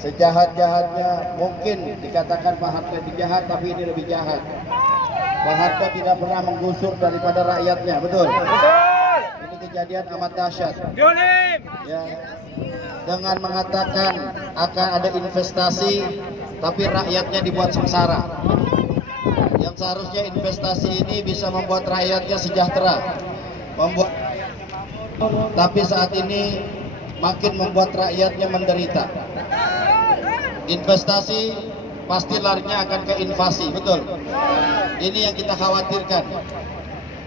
sejahat-jahatnya mungkin dikatakan Pak Harto itu jahat, tapi ini lebih jahat. Pak Harto tidak pernah menggusur daripada rakyatnya, betul? Betul. Ini kejadian amat dahsyat. Ya, dengan mengatakan akan ada investasi, tapi rakyatnya dibuat sengsara. Yang seharusnya investasi ini bisa membuat rakyatnya sejahtera, tapi saat ini makin membuat rakyatnya menderita. Investasi pasti larinya akan ke invasi, betul? Ini yang kita khawatirkan.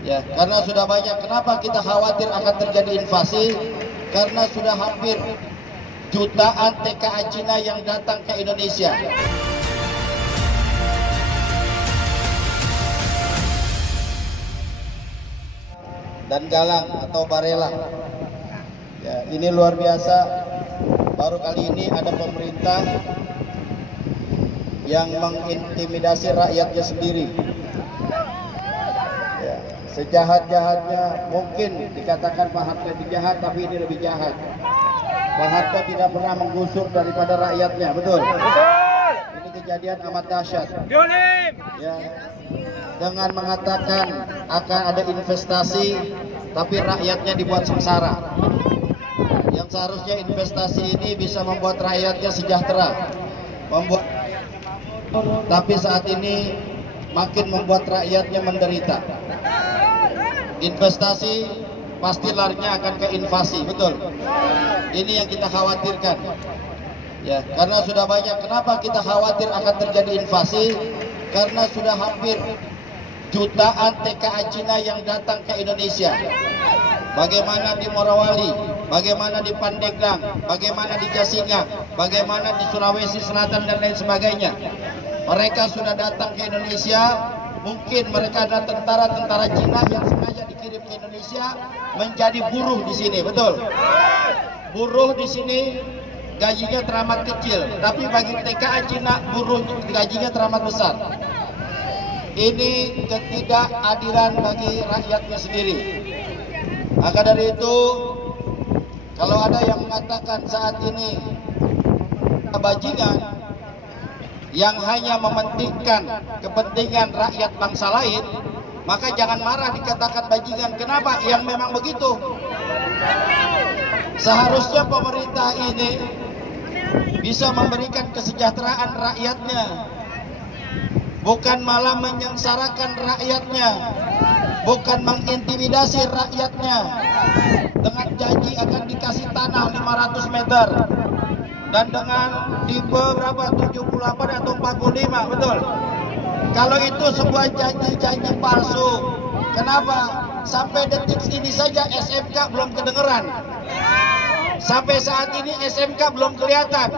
Ya, karena sudah banyak. Kenapa kita khawatir akan terjadi invasi? Karena sudah hampir jutaan TKA Cina yang datang ke Indonesia. Dan galang atau barela. Ya, ini luar biasa. Baru kali ini ada pemerintah yang mengintimidasi rakyatnya sendiri. Ya, sejahat-jahatnya mungkin dikatakan Pak Harto itu jahat, tapi ini lebih jahat. Pak Harto tidak pernah menggusur daripada rakyatnya, betul? Betul. Ini kejadian amat dahsyat. Ya, dengan mengatakan akan ada investasi, tapi rakyatnya dibuat sengsara. Yang seharusnya investasi ini bisa membuat rakyatnya sejahtera, tapi saat ini makin membuat rakyatnya menderita. Investasi pasti larinya akan ke invasi, betul? Ini yang kita khawatirkan. Ya, karena sudah banyak. Kenapa kita khawatir akan terjadi invasi? Karena sudah hampir jutaan TKA Cina yang datang ke Indonesia. Bagaimana di Morowali, bagaimana di Pandeglang, bagaimana di Jasinga, bagaimana di Sulawesi Selatan dan lain sebagainya. Mereka sudah datang ke Indonesia. Mungkin mereka adalah tentara-tentara Cina yang sengaja dikirim ke Indonesia menjadi buruh di sini, betul? Buruh di sini gajinya teramat kecil, tapi bagi TKA Cina buruh gajinya teramat besar. Ini ketidakadilan bagi rakyatnya sendiri. Maka dari itu, kalau ada yang mengatakan saat ini bajingan yang hanya mementingkan kepentingan rakyat bangsa lain, maka jangan marah dikatakan bajingan. Kenapa? Yang memang begitu. Seharusnya pemerintah ini bisa memberikan kesejahteraan rakyatnya, bukan malah menyengsarakan rakyatnya, bukan mengintimidasi rakyatnya dengan janji akan dikasih tanah 500 meter dan dengan tipe berapa 78 atau 45, betul? Kalau itu sebuah janji-janji palsu. Kenapa? Sampai detik ini saja SMK belum kedengeran. Sampai saat ini SMK belum kelihatan.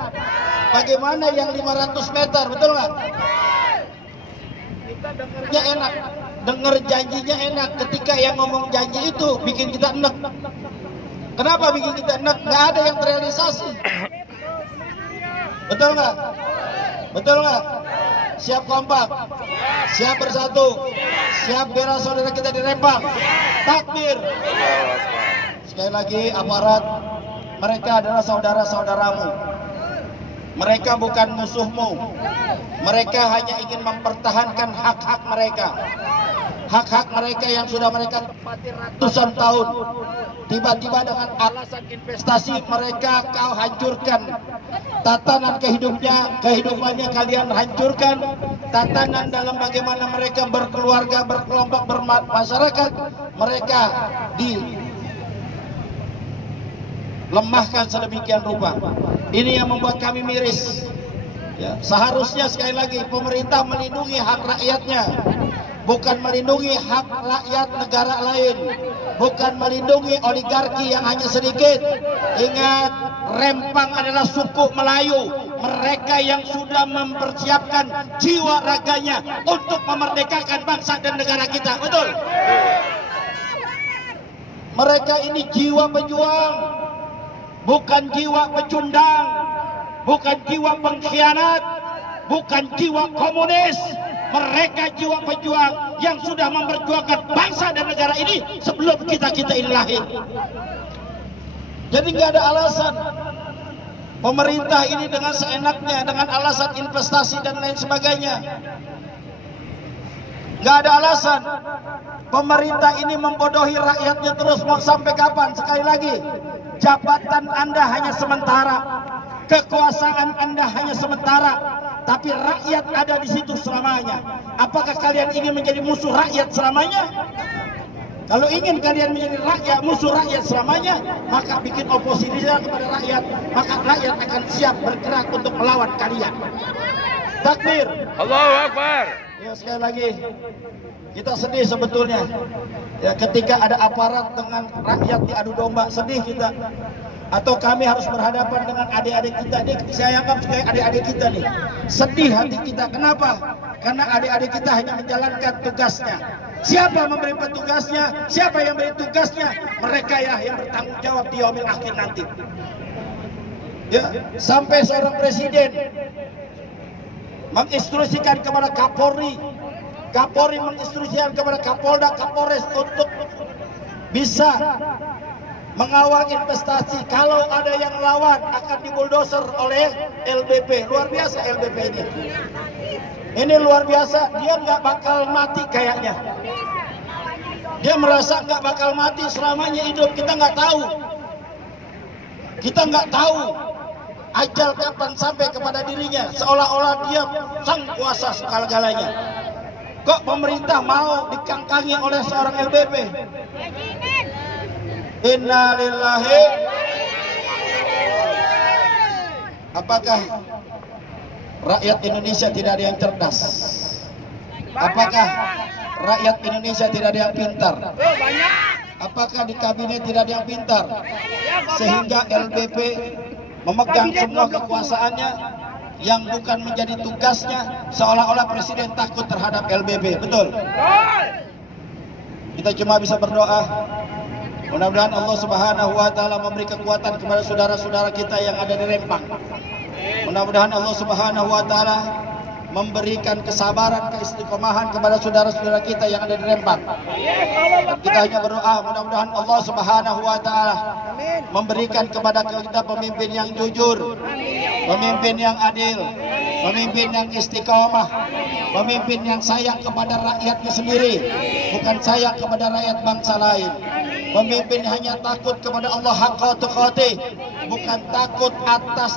Bagaimana yang 500 meter, betul nggak? Kita dengarnya enak, dengar janjinya enak. Ketika yang ngomong janji itu bikin kita enek. Kenapa bikin kita enek? Nggak ada yang terrealisasi. Betul nggak? Betul nggak? Siap kompak, siap bersatu, siap bela saudara kita di Rempang. Takbir. Sekali lagi aparat, mereka adalah saudara-saudaramu. Mereka bukan musuhmu. Mereka hanya ingin mempertahankan hak-hak mereka. Hak-hak mereka yang sudah mereka tempati ratusan tahun. Tiba-tiba dengan alasan investasi mereka kau hancurkan. Tatanan kehidupannya kalian hancurkan. Tatanan dalam bagaimana mereka berkeluarga, berkelompok, bermasyarakat, mereka dilemahkan sedemikian rupa. Ini yang membuat kami miris. Ya, seharusnya sekali lagi pemerintah melindungi hak rakyatnya, bukan melindungi hak rakyat negara lain, bukan melindungi oligarki yang hanya sedikit. Ingat, Rempang adalah suku Melayu, mereka yang sudah mempersiapkan jiwa raganya untuk memerdekakan bangsa dan negara kita, betul? Mereka ini jiwa pejuang, bukan jiwa pecundang, bukan jiwa pengkhianat, bukan jiwa komunis. Mereka jiwa pejuang yang sudah memperjuangkan bangsa dan negara ini sebelum kita ini lahir. Jadi nggak ada alasan Pemerintah ini dengan seenaknya, dengan alasan investasi dan lain sebagainya. Nggak ada alasan. Pemerintah ini membodohi rakyatnya terus, mau sampai kapan? Sekali lagi, jabatan Anda hanya sementara, kekuasaan Anda hanya sementara, tapi rakyat ada di situ selamanya. Apakah kalian ingin menjadi musuh rakyat selamanya? Kalau ingin kalian menjadi musuh rakyat selamanya, maka bikin oposisi kepada rakyat, maka rakyat akan siap bergerak untuk melawan kalian. Takbir. Allahu Akbar. Ya, sekali lagi, kita sedih sebetulnya. Ya, ketika ada aparat dengan rakyat diadu domba, sedih kita. Atau kami harus berhadapan dengan adik-adik kita. Ini saya anggap sebagai adik-adik kita nih. Sedih hati kita. Kenapa? Karena adik-adik kita hanya menjalankan tugasnya. Siapa memberi petugasnya? Siapa yang beri tugasnya? Mereka ya yang bertanggung jawab di yaumil akhir nanti. Ya, sampai seorang presiden menginstruksikan kepada Kapolri, Kapolri menginstruksikan kepada Kapolda, Kapolres untuk bisa mengawal investasi. Kalau ada yang lawan akan dibuldoser oleh LBP. Luar biasa LBP ini. Ini luar biasa. Dia nggak bakal mati kayaknya. Dia merasa nggak bakal mati selamanya hidup. Kita nggak tahu. Kita nggak tahu ajal kapan sampai kepada dirinya. Seolah-olah dia sang kuasa segala-galanya. Kok pemerintah mau dikangkangi oleh seorang LBP? Innalillahi. Apakah rakyat Indonesia tidak ada yang cerdas? Apakah rakyat Indonesia tidak ada yang pintar? Apakah di kabinet tidak ada yang pintar? Sehingga LBP memegang semua kekuasaannya yang bukan menjadi tugasnya, seolah-olah presiden takut terhadap LBP. Betul? Kita cuma bisa berdoa. Mudah-mudahan Allah Subhanahu wa taala memberi kekuatan kepada saudara-saudara kita yang ada di Rempang. Mudah-mudahan Allah Subhanahu wa taala memberikan kesabaran, keistiqomahan kepada saudara-saudara kita yang ada di Rempang. Kita hanya berdoa, mudah-mudahan Allah Subhanahu wa taala memberikan kepada kita pemimpin yang jujur, pemimpin yang adil, pemimpin yang istiqomah, pemimpin yang sayang kepada rakyatnya sendiri, bukan sayang kepada rakyat bangsa lain. Pemimpin hanya takut kepada Allah haqqa tuqatih, bukan takut atas